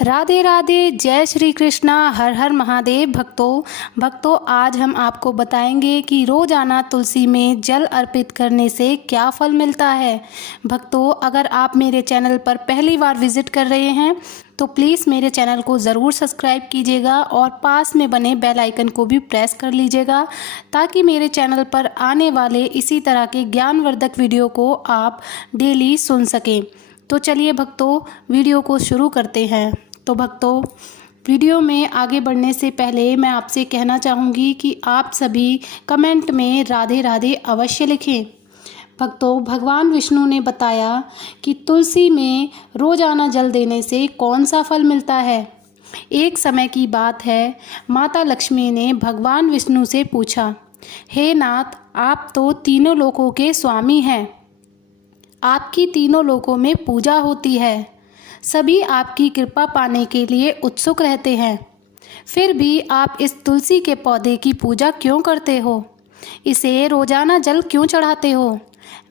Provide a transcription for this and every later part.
राधे राधे, जय श्री कृष्णा, हर हर महादेव। भक्तों आज हम आपको बताएंगे कि रोज़ाना तुलसी में जल अर्पित करने से क्या फल मिलता है। भक्तों, अगर आप मेरे चैनल पर पहली बार विज़िट कर रहे हैं तो प्लीज़ मेरे चैनल को ज़रूर सब्सक्राइब कीजिएगा और पास में बने बेल आइकन को भी प्रेस कर लीजिएगा ताकि मेरे चैनल पर आने वाले इसी तरह के ज्ञानवर्धक वीडियो को आप डेली सुन सकें। तो चलिए भक्तों, वीडियो को शुरू करते हैं। तो भक्तों, वीडियो में आगे बढ़ने से पहले मैं आपसे कहना चाहूँगी कि आप सभी कमेंट में राधे राधे अवश्य लिखें। भक्तों, भगवान विष्णु ने बताया कि तुलसी में रोज़ाना जल देने से कौन सा फल मिलता है। एक समय की बात है, माता लक्ष्मी ने भगवान विष्णु से पूछा, हे नाथ, आप तो तीनों लोकों के स्वामी हैं, आपकी तीनों लोकों में पूजा होती है, सभी आपकी कृपा पाने के लिए उत्सुक रहते हैं, फिर भी आप इस तुलसी के पौधे की पूजा क्यों करते हो? इसे रोज़ाना जल क्यों चढ़ाते हो?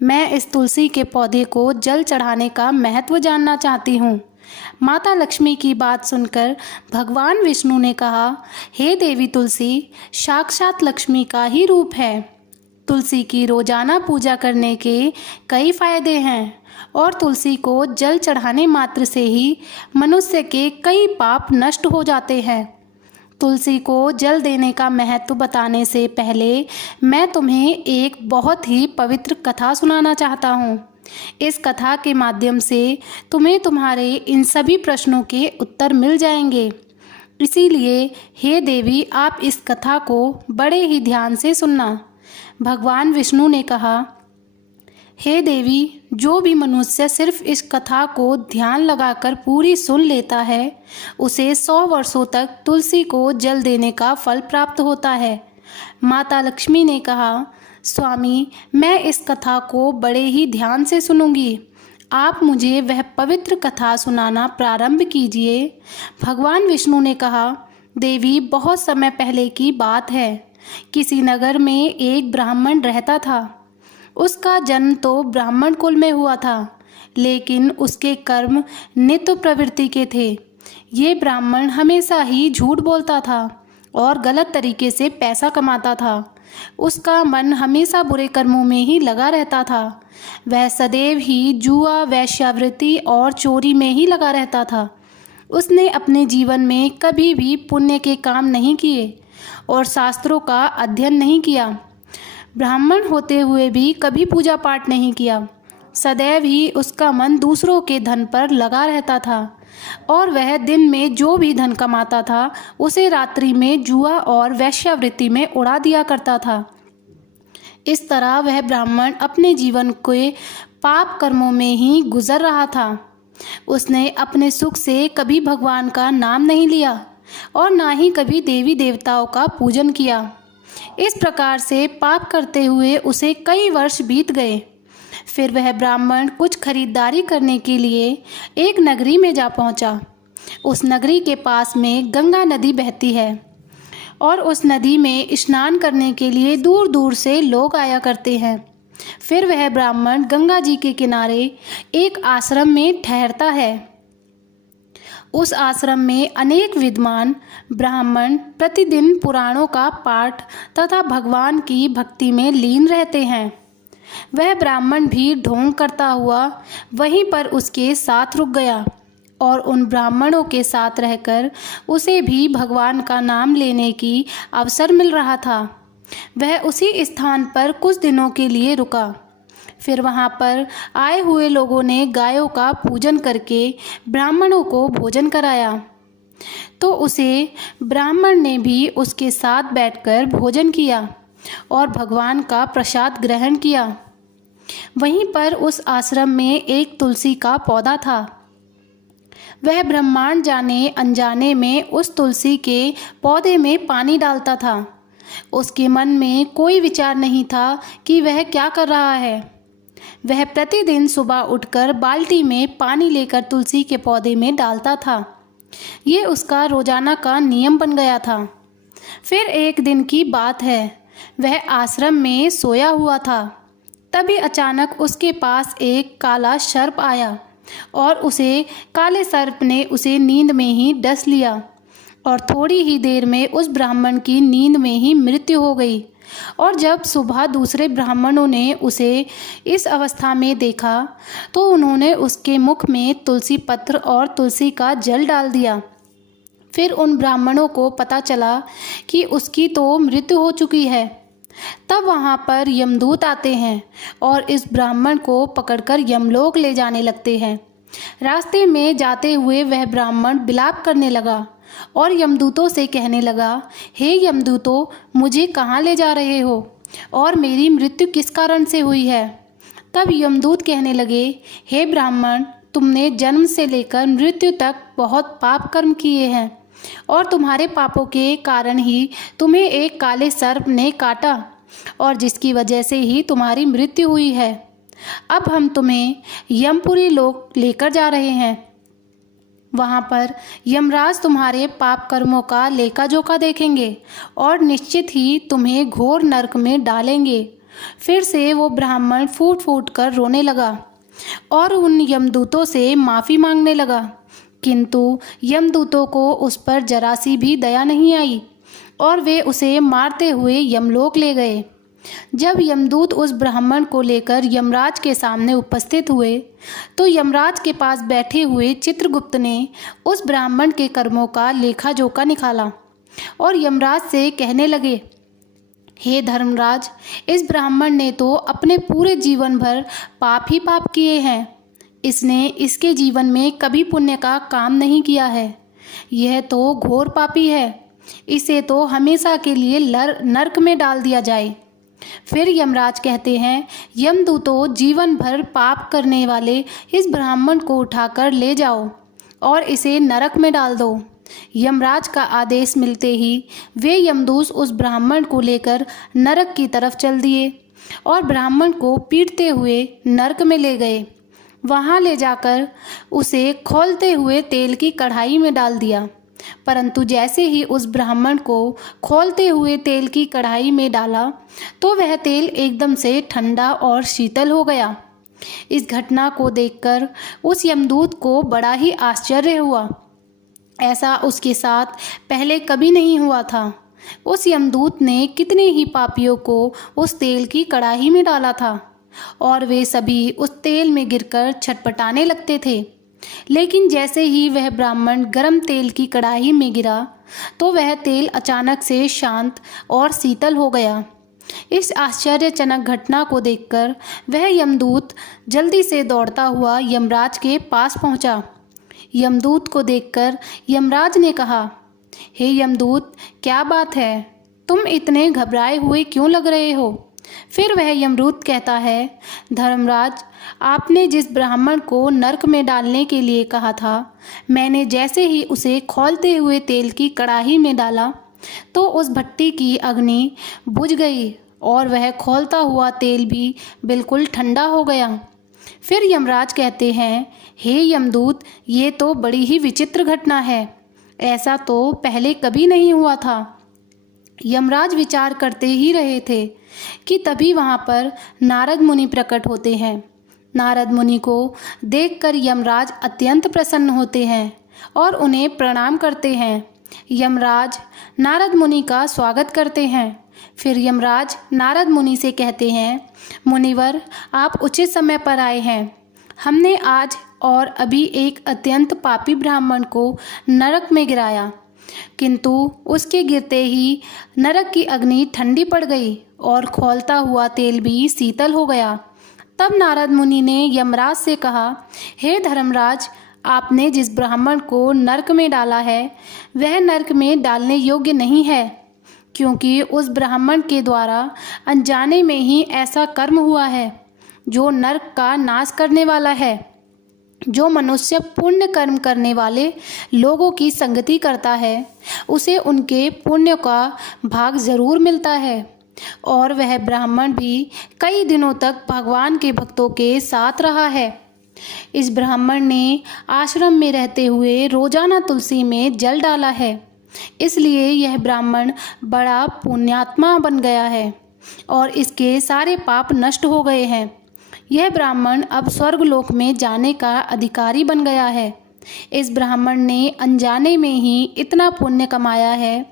मैं इस तुलसी के पौधे को जल चढ़ाने का महत्व जानना चाहती हूँ। माता लक्ष्मी की बात सुनकर भगवान विष्णु ने कहा, हे देवी तुलसी, साक्षात लक्ष्मी का ही रूप है। तुलसी की रोज़ाना पूजा करने के कई फायदे हैं और तुलसी को जल चढ़ाने मात्र से ही मनुष्य के कई पाप नष्ट हो जाते हैं। तुलसी को जल देने का महत्व बताने से पहले मैं तुम्हें एक बहुत ही पवित्र कथा सुनाना चाहता हूँ। इस कथा के माध्यम से तुम्हें तुम्हारे इन सभी प्रश्नों के उत्तर मिल जाएंगे। इसीलिए हे देवी, आप इस कथा को बड़े ही ध्यान से सुनना। भगवान विष्णु ने कहा, हे देवी, जो भी मनुष्य सिर्फ इस कथा को ध्यान लगाकर पूरी सुन लेता है उसे 100 वर्षों तक तुलसी को जल देने का फल प्राप्त होता है। माता लक्ष्मी ने कहा, स्वामी, मैं इस कथा को बड़े ही ध्यान से सुनूंगी, आप मुझे वह पवित्र कथा सुनाना प्रारंभ कीजिए। भगवान विष्णु ने कहा, देवी, बहुत समय पहले की बात है, किसी नगर में एक ब्राह्मण रहता था। उसका जन्म तो ब्राह्मण कुल में हुआ था, लेकिन उसके कर्म नित्य प्रवृत्ति के थे। ये ब्राह्मण हमेशा ही झूठ बोलता था और गलत तरीके से पैसा कमाता था। उसका मन हमेशा बुरे कर्मों में ही लगा रहता था। वह सदैव ही जुआ, वेश्यावृत्ति और चोरी में ही लगा रहता था। उसने अपने जीवन में कभी भी पुण्य के काम नहीं किए और शास्त्रों का अध्ययन नहीं किया। ब्राह्मण होते हुए भी कभी पूजा पाठ नहीं किया। सदैव ही उसका मन दूसरों के धन पर लगा रहता था और वह दिन में जो भी धन कमाता था उसे रात्रि में जुआ और वेश्यावृत्ति में उड़ा दिया करता था। इस तरह वह ब्राह्मण अपने जीवन के पाप कर्मों में ही गुजर रहा था। उसने अपने सुख से कभी भगवान का नाम नहीं लिया और ना ही कभी देवी देवताओं का पूजन किया। इस प्रकार से पाप करते हुए उसे कई वर्ष बीत गए। फिर वह ब्राह्मण कुछ खरीदारी करने के लिए एक नगरी में जा पहुंचा। उस नगरी के पास में गंगा नदी बहती है और उस नदी में स्नान करने के लिए दूर दूर से लोग आया करते हैं। फिर वह ब्राह्मण गंगा जी के किनारे एक आश्रम में ठहरता है। उस आश्रम में अनेक विद्वान ब्राह्मण प्रतिदिन पुराणों का पाठ तथा भगवान की भक्ति में लीन रहते हैं। वह ब्राह्मण भी ढोंग करता हुआ वहीं पर उसके साथ रुक गया और उन ब्राह्मणों के साथ रहकर उसे भी भगवान का नाम लेने की अवसर मिल रहा था। वह उसी स्थान पर कुछ दिनों के लिए रुका। फिर वहाँ पर आए हुए लोगों ने गायों का पूजन करके ब्राह्मणों को भोजन कराया, तो उसे ब्राह्मण ने भी उसके साथ बैठकर भोजन किया और भगवान का प्रसाद ग्रहण किया। वहीं पर उस आश्रम में एक तुलसी का पौधा था। वह ब्राह्मण जाने अनजाने में उस तुलसी के पौधे में पानी डालता था। उसके मन में कोई विचार नहीं था कि वह क्या कर रहा है। वह प्रतिदिन सुबह उठकर बाल्टी में पानी लेकर तुलसी के पौधे में डालता था। ये उसका रोजाना का नियम बन गया था। फिर एक दिन की बात है, वह आश्रम में सोया हुआ था। तभी अचानक उसके पास एक काला सर्प आया और उसे काले सर्प ने उसे नींद में ही डस लिया और थोड़ी ही देर में उस ब्राह्मण की नींद में ही मृत्यु हो गई। और जब सुबह दूसरे ब्राह्मणों ने उसे इस अवस्था में देखा तो उन्होंने उसके मुख में तुलसी पत्र और तुलसी का जल डाल दिया। फिर उन ब्राह्मणों को पता चला कि उसकी तो मृत्यु हो चुकी है। तब वहाँ पर यमदूत आते हैं और इस ब्राह्मण को पकड़कर यमलोक ले जाने लगते हैं। रास्ते में जाते हुए वह ब्राह्मण विलाप करने लगा और यमदूतों से कहने लगा, हे यमदूतों, मुझे कहाँ ले जा रहे हो और मेरी मृत्यु किस कारण से हुई है? तब यमदूत कहने लगे, हे ब्राह्मण, तुमने जन्म से लेकर मृत्यु तक बहुत पाप कर्म किए हैं और तुम्हारे पापों के कारण ही तुम्हें एक काले सर्प ने काटा और जिसकी वजह से ही तुम्हारी मृत्यु हुई है। अब हम तुम्हें यमपुरी लोक लेकर जा रहे हैं। वहाँ पर यमराज तुम्हारे पाप कर्मों का लेखा जोखा देखेंगे और निश्चित ही तुम्हें घोर नरक में डालेंगे। फिर से वो ब्राह्मण फूट फूट कर रोने लगा और उन यमदूतों से माफ़ी मांगने लगा, किंतु यमदूतों को उस पर जरा सी भी दया नहीं आई और वे उसे मारते हुए यमलोक ले गए। जब यमदूत उस ब्राह्मण को लेकर यमराज के सामने उपस्थित हुए तो यमराज के पास बैठे हुए चित्रगुप्त ने उस ब्राह्मण के कर्मों का लेखा जोखा निकाला और यमराज से कहने लगे, हे धर्मराज, इस ब्राह्मण ने तो अपने पूरे जीवन भर पाप ही पाप किए हैं। इसने इसके जीवन में कभी पुण्य का काम नहीं किया है। यह तो घोर पापी है। इसे तो हमेशा के लिए नरक में डाल दिया जाए। फिर यमराज कहते हैं, यमदूतों, जीवन भर पाप करने वाले इस ब्राह्मण को उठाकर ले जाओ और इसे नरक में डाल दो। यमराज का आदेश मिलते ही वे यमदूत उस ब्राह्मण को लेकर नरक की तरफ चल दिए और ब्राह्मण को पीटते हुए नरक में ले गए। वहाँ ले जाकर उसे खौलते हुए तेल की कढ़ाई में डाल दिया। परंतु जैसे ही उस ब्राह्मण को खौलते हुए तेल की कढ़ाई में डाला तो वह तेल एकदम से ठंडा और शीतल हो गया। इस घटना को देखकर उस यमदूत को बड़ा ही आश्चर्य हुआ। ऐसा उसके साथ पहले कभी नहीं हुआ था। उस यमदूत ने कितने ही पापियों को उस तेल की कढ़ाई में डाला था और वे सभी उस तेल में गिरकर छटपटाने लगते थे। लेकिन जैसे ही वह ब्राह्मण गरम तेल की कढ़ाई में गिरा तो वह तेल अचानक से शांत और शीतल हो गया। इस आश्चर्यजनक घटना को देखकर वह यमदूत जल्दी से दौड़ता हुआ यमराज के पास पहुंचा। यमदूत को देखकर यमराज ने कहा, हे यमदूत, क्या बात है? तुम इतने घबराए हुए क्यों लग रहे हो? फिर वह यमदूत कहता है, धर्मराज, आपने जिस ब्राह्मण को नरक में डालने के लिए कहा था, मैंने जैसे ही उसे खौलते हुए तेल की कढ़ाई में डाला तो उस भट्टी की अग्नि बुझ गई और वह खौलता हुआ तेल भी बिल्कुल ठंडा हो गया। फिर यमराज कहते हैं, हे यमदूत, ये तो बड़ी ही विचित्र घटना है। ऐसा तो पहले कभी नहीं हुआ था। यमराज विचार करते ही रहे थे कि तभी वहाँ पर नारद मुनि प्रकट होते हैं। नारद मुनि को देखकर यमराज अत्यंत प्रसन्न होते हैं और उन्हें प्रणाम करते हैं। यमराज नारद मुनि का स्वागत करते हैं। फिर यमराज नारद मुनि से कहते हैं, मुनिवर, आप उचित समय पर आए हैं। हमने आज और अभी एक अत्यंत पापी ब्राह्मण को नरक में गिराया, किंतु उसके गिरते ही नरक की अग्नि ठंडी पड़ गई और खौलता हुआ तेल भी शीतल हो गया। तब नारद मुनि ने यमराज से कहा, हे धर्मराज, आपने जिस ब्राह्मण को नरक में डाला है वह नरक में डालने योग्य नहीं है, क्योंकि उस ब्राह्मण के द्वारा अनजाने में ही ऐसा कर्म हुआ है जो नरक का नाश करने वाला है। जो मनुष्य पुण्य कर्म करने वाले लोगों की संगति करता है उसे उनके पुण्य का भाग जरूर मिलता है। और वह ब्राह्मण भी कई दिनों तक भगवान के भक्तों के साथ रहा है। इस ब्राह्मण ने आश्रम में रहते हुए रोजाना तुलसी में जल डाला है, इसलिए यह ब्राह्मण बड़ा पुण्यात्मा बन गया है और इसके सारे पाप नष्ट हो गए हैं। यह ब्राह्मण अब स्वर्गलोक में जाने का अधिकारी बन गया है। इस ब्राह्मण ने अनजाने में ही इतना पुण्य कमाया है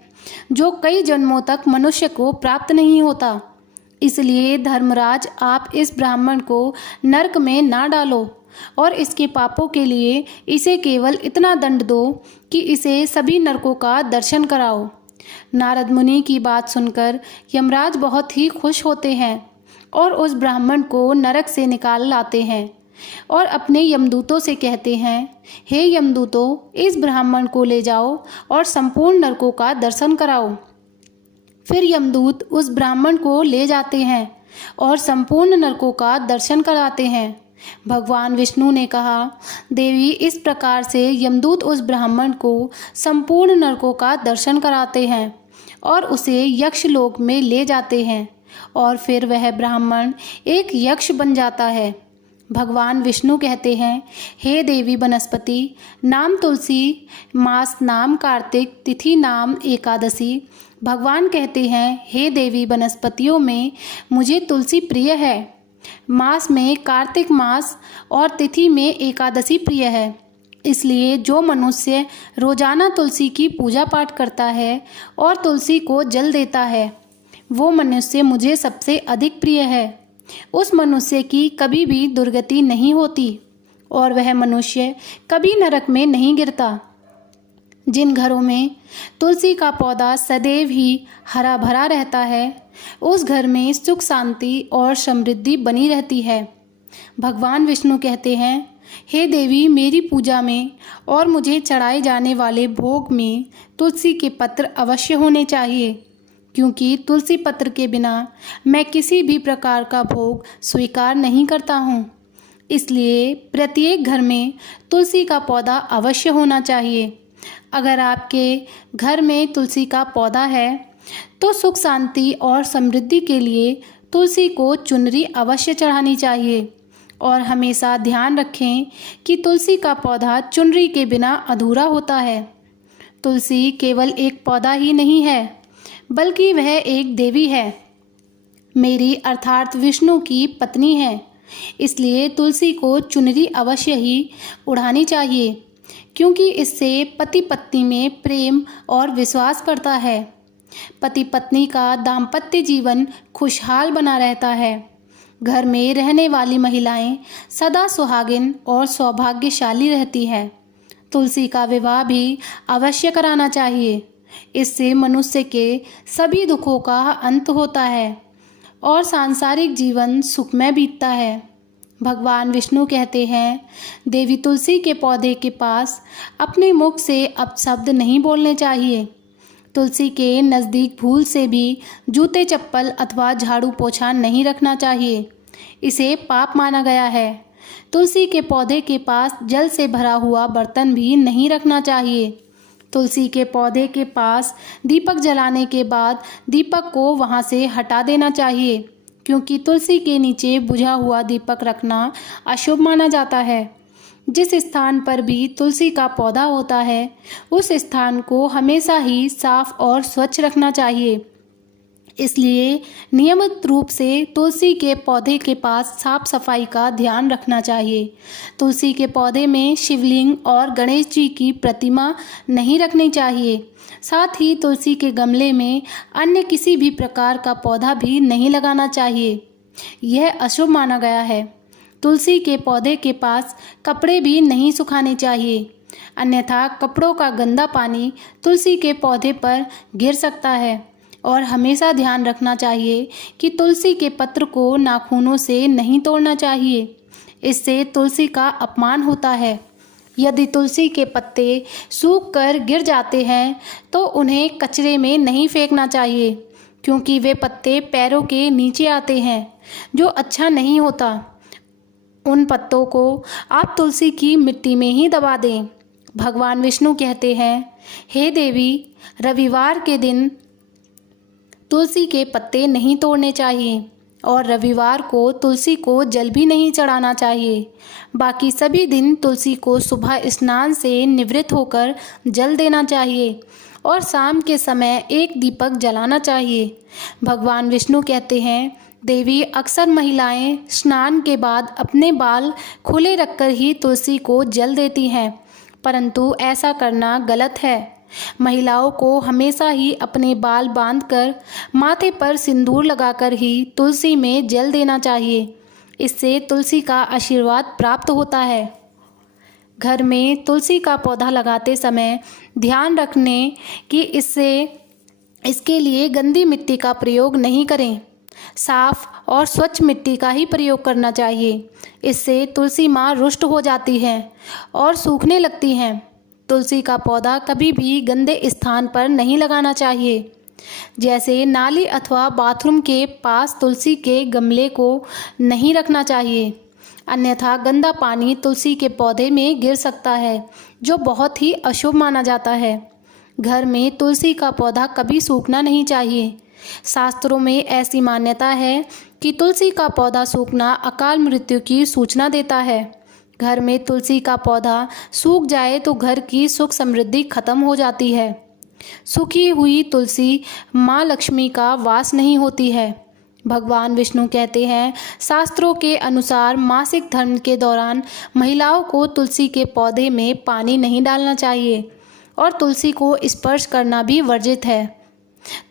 जो कई जन्मों तक मनुष्य को प्राप्त नहीं होता। इसलिए धर्मराज, आप इस ब्राह्मण को नरक में ना डालो और इसके पापों के लिए इसे केवल इतना दंड दो कि इसे सभी नरकों का दर्शन कराओ। नारद मुनि की बात सुनकर यमराज बहुत ही खुश होते हैं और उस ब्राह्मण को नरक से निकाल लाते हैं और अपने यमदूतों से कहते हैं, हे यमदूतों, इस ब्राह्मण को ले जाओ और संपूर्ण नरकों का दर्शन कराओ। फिर यमदूत उस ब्राह्मण को ले जाते हैं और संपूर्ण नरकों का दर्शन कराते हैं। भगवान विष्णु ने कहा, देवी, इस प्रकार से यमदूत उस ब्राह्मण को संपूर्ण नरकों का दर्शन कराते हैं और उसे यक्षलोक में ले जाते हैं और फिर वह ब्राह्मण एक यक्ष बन जाता है। भगवान विष्णु कहते हैं, हे देवी बनस्पति, नाम तुलसी, मास नाम कार्तिक, तिथि नाम एकादशी। भगवान कहते हैं, हे देवी बनस्पतियों में मुझे तुलसी प्रिय है, मास में कार्तिक मास और तिथि में एकादशी प्रिय है। इसलिए जो मनुष्य रोजाना तुलसी की पूजा पाठ करता है और तुलसी को जल देता है, वो मनुष्य मुझे सबसे अधिक प्रिय है। उस मनुष्य की कभी भी दुर्गति नहीं होती और वह मनुष्य कभी नरक में नहीं गिरता। जिन घरों में तुलसी का पौधा सदैव ही हरा भरा रहता है, उस घर में सुख शांति और समृद्धि बनी रहती है। भगवान विष्णु कहते हैं, हे देवी, मेरी पूजा में और मुझे चढ़ाए जाने वाले भोग में तुलसी के पत्र अवश्य होने चाहिए, क्योंकि तुलसी पत्र के बिना मैं किसी भी प्रकार का भोग स्वीकार नहीं करता हूँ। इसलिए प्रत्येक घर में तुलसी का पौधा अवश्य होना चाहिए। अगर आपके घर में तुलसी का पौधा है तो सुख शांति और समृद्धि के लिए तुलसी को चुनरी अवश्य चढ़ानी चाहिए और हमेशा ध्यान रखें कि तुलसी का पौधा चुनरी के बिना अधूरा होता है। तुलसी केवल एक पौधा ही नहीं है, बल्कि वह एक देवी है, मेरी अर्थात विष्णु की पत्नी है। इसलिए तुलसी को चुनरी अवश्य ही उड़ानी चाहिए, क्योंकि इससे पति पत्नी में प्रेम और विश्वास बढ़ता है। पति पत्नी का दाम्पत्य जीवन खुशहाल बना रहता है। घर में रहने वाली महिलाएं सदा सुहागिन और सौभाग्यशाली रहती है। तुलसी का विवाह भी अवश्य कराना चाहिए। इससे मनुष्य के सभी दुखों का अंत होता है और सांसारिक जीवन सुखमय बीतता है। भगवान विष्णु कहते हैं, देवी, तुलसी के पौधे के पास अपने मुख से अपशब्द नहीं बोलने चाहिए। तुलसी के नज़दीक भूल से भी जूते चप्पल अथवा झाड़ू पोछा नहीं रखना चाहिए, इसे पाप माना गया है। तुलसी के पौधे के पास जल से भरा हुआ बर्तन भी नहीं रखना चाहिए। तुलसी के पौधे के पास दीपक जलाने के बाद दीपक को वहां से हटा देना चाहिए, क्योंकि तुलसी के नीचे बुझा हुआ दीपक रखना अशुभ माना जाता है। जिस स्थान पर भी तुलसी का पौधा होता है, उस स्थान को हमेशा ही साफ और स्वच्छ रखना चाहिए। इसलिए नियमित रूप से तुलसी के पौधे के पास साफ सफाई का ध्यान रखना चाहिए। तुलसी के पौधे में शिवलिंग और गणेश जी की प्रतिमा नहीं रखनी चाहिए। साथ ही तुलसी के गमले में अन्य किसी भी प्रकार का पौधा भी नहीं लगाना चाहिए, यह अशुभ माना गया है। तुलसी के पौधे के पास कपड़े भी नहीं सुखाने चाहिए, अन्यथा कपड़ों का गंदा पानी तुलसी के पौधे पर गिर सकता है। और हमेशा ध्यान रखना चाहिए कि तुलसी के पत्र को नाखूनों से नहीं तोड़ना चाहिए, इससे तुलसी का अपमान होता है। यदि तुलसी के पत्ते सूख कर गिर जाते हैं तो उन्हें कचरे में नहीं फेंकना चाहिए, क्योंकि वे पत्ते पैरों के नीचे आते हैं, जो अच्छा नहीं होता। उन पत्तों को आप तुलसी की मिट्टी में ही दबा दें। भगवान विष्णु कहते हैं, हे देवी, रविवार के दिन तुलसी के पत्ते नहीं तोड़ने चाहिए और रविवार को तुलसी को जल भी नहीं चढ़ाना चाहिए। बाकी सभी दिन तुलसी को सुबह स्नान से निवृत्त होकर जल देना चाहिए और शाम के समय एक दीपक जलाना चाहिए। भगवान विष्णु कहते हैं, देवी अक्सर महिलाएं स्नान के बाद अपने बाल खुले रखकर ही तुलसी को जल देती हैं, परंतु ऐसा करना गलत है। महिलाओं को हमेशा ही अपने बाल बांधकर माथे पर सिंदूर लगाकर ही तुलसी में जल देना चाहिए। इससे तुलसी का आशीर्वाद प्राप्त होता है। घर में तुलसी का पौधा लगाते समय ध्यान रखने कि इसके लिए गंदी मिट्टी का प्रयोग नहीं करें। साफ और स्वच्छ मिट्टी का ही प्रयोग करना चाहिए। इससे तुलसी माँ रुष्ट हो जाती हैं और सूखने लगती हैं। तुलसी का पौधा कभी भी गंदे स्थान पर नहीं लगाना चाहिए, जैसे नाली अथवा बाथरूम के पास तुलसी के गमले को नहीं रखना चाहिए, अन्यथा गंदा पानी तुलसी के पौधे में गिर सकता है, जो बहुत ही अशुभ माना जाता है। घर में तुलसी का पौधा कभी सूखना नहीं चाहिए। शास्त्रों में ऐसी मान्यता है कि तुलसी का पौधा सूखना अकाल मृत्यु की सूचना देता है। घर में तुलसी का पौधा सूख जाए तो घर की सुख समृद्धि खत्म हो जाती है। सूखी हुई तुलसी माँ लक्ष्मी का वास नहीं होती है। भगवान विष्णु कहते हैं, शास्त्रों के अनुसार मासिक धर्म के दौरान महिलाओं को तुलसी के पौधे में पानी नहीं डालना चाहिए और तुलसी को स्पर्श करना भी वर्जित है।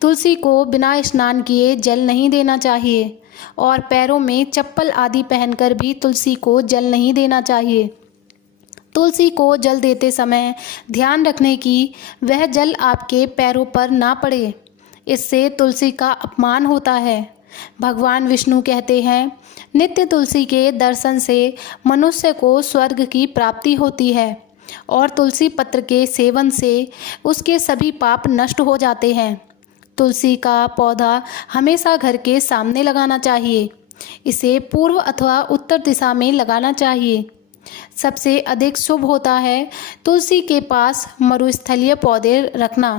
तुलसी को बिना स्नान किए जल नहीं देना चाहिए और पैरों में चप्पल आदि पहनकर भी तुलसी को जल नहीं देना चाहिए। तुलसी को जल देते समय ध्यान रखने की वह जल आपके पैरों पर ना पड़े, इससे तुलसी का अपमान होता है। भगवान विष्णु कहते हैं, नित्य तुलसी के दर्शन से मनुष्य को स्वर्ग की प्राप्ति होती है और तुलसी पत्र के सेवन से उसके सभी पाप नष्ट हो जाते हैं। तुलसी का पौधा हमेशा घर के सामने लगाना चाहिए। इसे पूर्व अथवा उत्तर दिशा में लगाना चाहिए। सबसे अधिक शुभ होता है तुलसी के पास मरुस्थलीय पौधे रखना।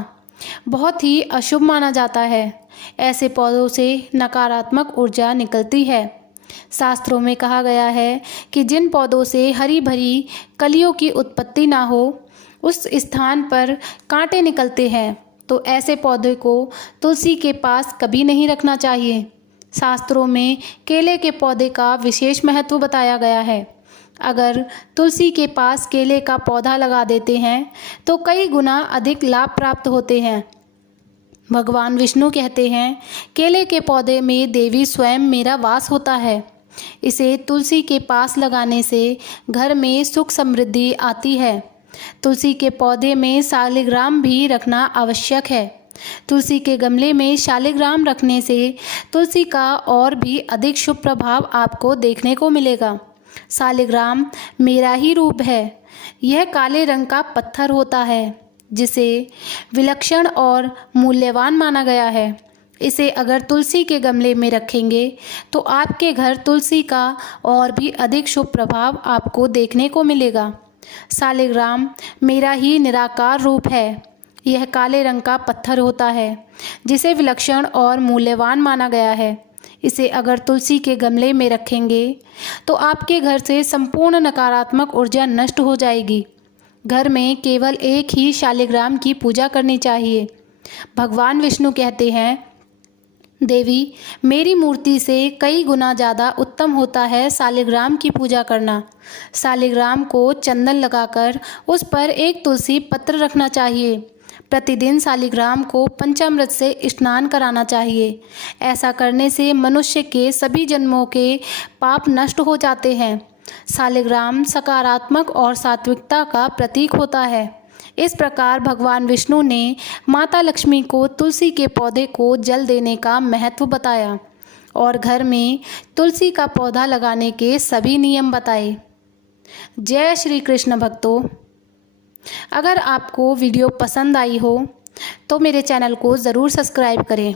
बहुत ही अशुभ माना जाता है। ऐसे पौधों से नकारात्मक ऊर्जा निकलती है। शास्त्रों में कहा गया है कि जिन पौधों से हरी भरी कलियों की उत्पत्ति ना हो, उस स्थान पर कांटे निकलते हैं, तो ऐसे पौधे को तुलसी के पास कभी नहीं रखना चाहिए। शास्त्रों में केले के पौधे का विशेष महत्व बताया गया है। अगर तुलसी के पास केले का पौधा लगा देते हैं तो कई गुना अधिक लाभ प्राप्त होते हैं। भगवान विष्णु कहते हैं, केले के पौधे में देवी स्वयं मेरा वास होता है। इसे तुलसी के पास लगाने से घर में सुख समृद्धि आती है। तुलसी के पौधे में शालिग्राम भी रखना आवश्यक है। तुलसी के गमले में शालिग्राम रखने से तुलसी का और भी अधिक शुभ प्रभाव आपको देखने को मिलेगा। शालिग्राम मेरा ही रूप है। यह काले रंग का पत्थर होता है, जिसे विलक्षण और मूल्यवान माना गया है। इसे अगर तुलसी के गमले में रखेंगे तो आपके घर तुलसी का और भी अधिक शुभ प्रभाव आपको देखने को मिलेगा। शालिग्राम मेरा ही निराकार रूप है। यह काले रंग का पत्थर होता है, जिसे विलक्षण और मूल्यवान माना गया है। इसे अगर तुलसी के गमले में रखेंगे तो आपके घर से संपूर्ण नकारात्मक ऊर्जा नष्ट हो जाएगी। घर में केवल एक ही शालिग्राम की पूजा करनी चाहिए। भगवान विष्णु कहते हैं, देवी मेरी मूर्ति से कई गुना ज़्यादा उत्तम होता है शालिग्राम की पूजा करना। शालिग्राम को चंदन लगाकर उस पर एक तुलसी पत्र रखना चाहिए। प्रतिदिन शालिग्राम को पंचामृत से स्नान कराना चाहिए। ऐसा करने से मनुष्य के सभी जन्मों के पाप नष्ट हो जाते हैं। शालिग्राम सकारात्मक और सात्विकता का प्रतीक होता है। इस प्रकार भगवान विष्णु ने माता लक्ष्मी को तुलसी के पौधे को जल देने का महत्व बताया और घर में तुलसी का पौधा लगाने के सभी नियम बताए। जय श्री कृष्ण भक्तों, अगर आपको वीडियो पसंद आई हो तो मेरे चैनल को ज़रूर सब्सक्राइब करें।